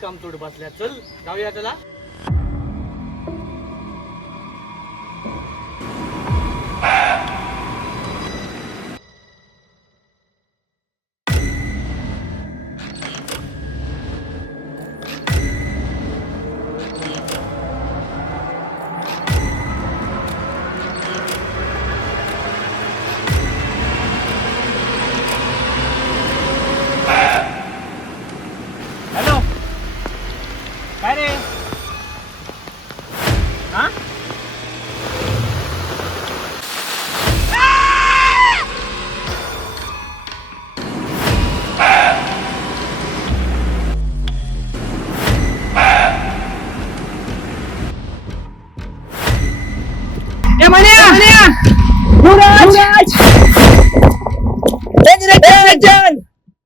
काम तोड बसल्या चल जाऊया त्याला हॅलो काय रे हा युवराज!